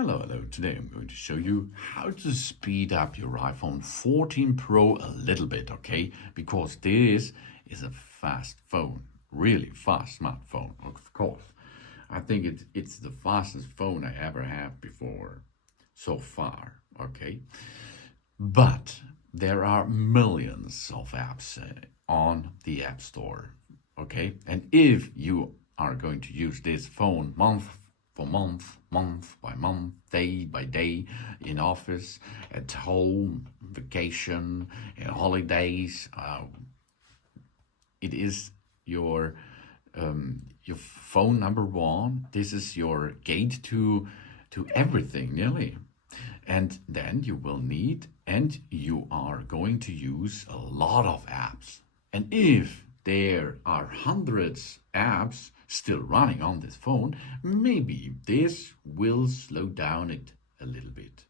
Hello. Today I'm going to show you how to speed up your iPhone 14 Pro a little bit, okay? Because this is a fast phone, really fast smartphone, of course. I think it's the fastest phone I ever had before, so far, okay? But there are millions of apps on the App Store, okay? And if you are going to use this phone month for month, month by month, day by day, in office, at home, vacation, in holidays, it is your phone number one. This is your gate to everything nearly. And then you will need, and you are going to use a lot of apps. And if there are hundreds apps still running on this phone, maybe this will slow down it a little bit.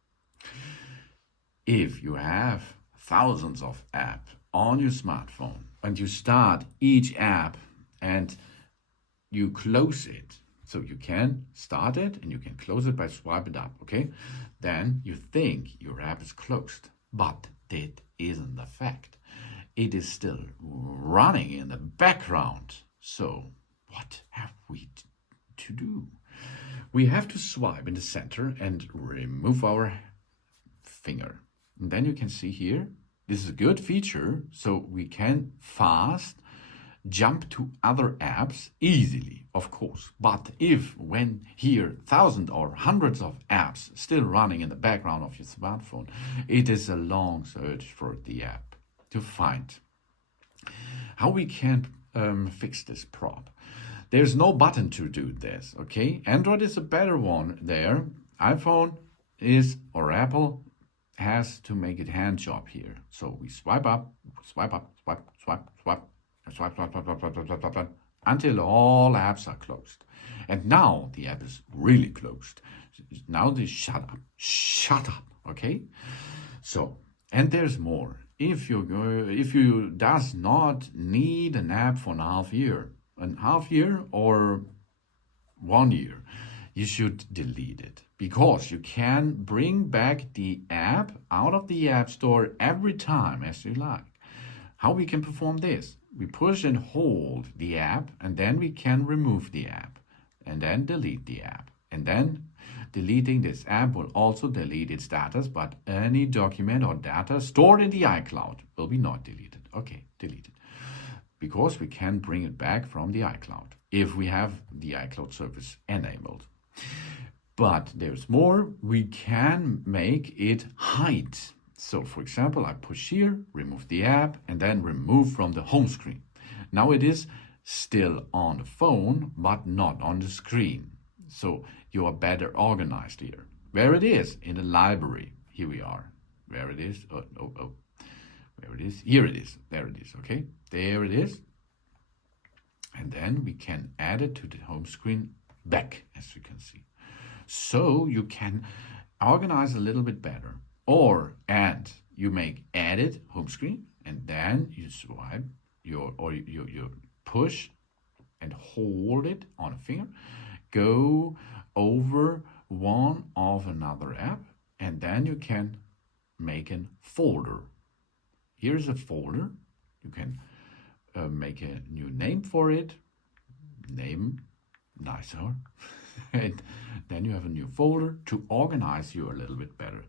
If you have thousands of apps on your smartphone and you start each app and you close it, so you can start it and you can close it by swiping it up, okay? Then you think your app is closed, but that isn't the fact. It is still running in the background. So what have we to do? We have to swipe in the center and remove our finger. And then you can see here, this is a good feature, so we can fast jump to other apps easily, of course. But if when here thousands or hundreds of apps still running in the background of your smartphone, it is a long search for the app to find. How we can fix this problem? There's no button to do this, okay? Android is a better one there. iPhone is, or Apple has to make it hand job here. So we swipe up, swipe, until all apps are closed. And now the app is really closed. Now they shut up, okay? So, and there's more. If you does not need an app for a half year or 1 year, you should delete it, because you can bring back the app out of the App Store every time as you like. How we can perform this? We push and hold the app, and then we can remove the app and then delete the app. And then deleting this app will also delete its data, but any document or data stored in the iCloud will be not deleted. Okay, deleted. Because we can bring it back from the iCloud if we have the iCloud service enabled. But there's more. We can make it hide. So for example, I push here, remove the app, and then remove from the home screen. Now it is still on the phone, but not on the screen. So you are better organized here. Where it is? In the library. Here we are. Where it is? Where it is? Here it is. There it is, okay? There it is. And then we can add it to the home screen back, as you can see. So you can organize a little bit better. And you make edit home screen, and then you swipe you push and hold it on a finger, go over one of another app, and then you can make a folder. Here's a folder. You can make a new name for it. Name, nicer. And then you have a new folder to organize you a little bit better.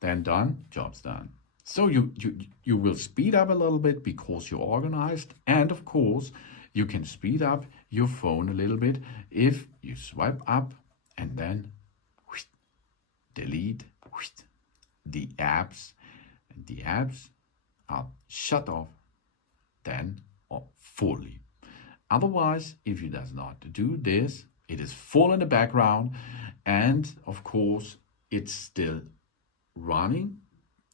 Then done, job's done. So you will speed up a little bit because you're organized, and of course you can speed up your phone a little bit if you swipe up and then delete the apps, and the apps are shut off then or fully. Otherwise, if you does not do this, it is full in the background, and of course it's still running.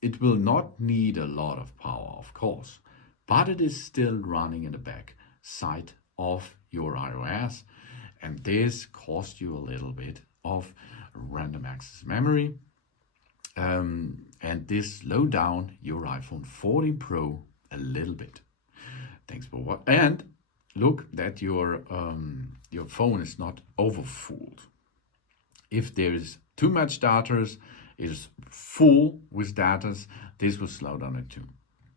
It will not need a lot of power, of course, but it is still running in the back side of your iOS, and this costs you a little bit of random access memory, and this slow down your iPhone 14 Pro a little bit. Thanks for what, and look that your phone is not overfull. If there is too much data, it is full with data, this will slow down it too.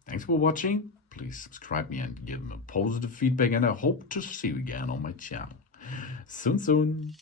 Thanks for watching. Please subscribe me and give me a positive feedback, and I hope to see you again on my channel. Soon.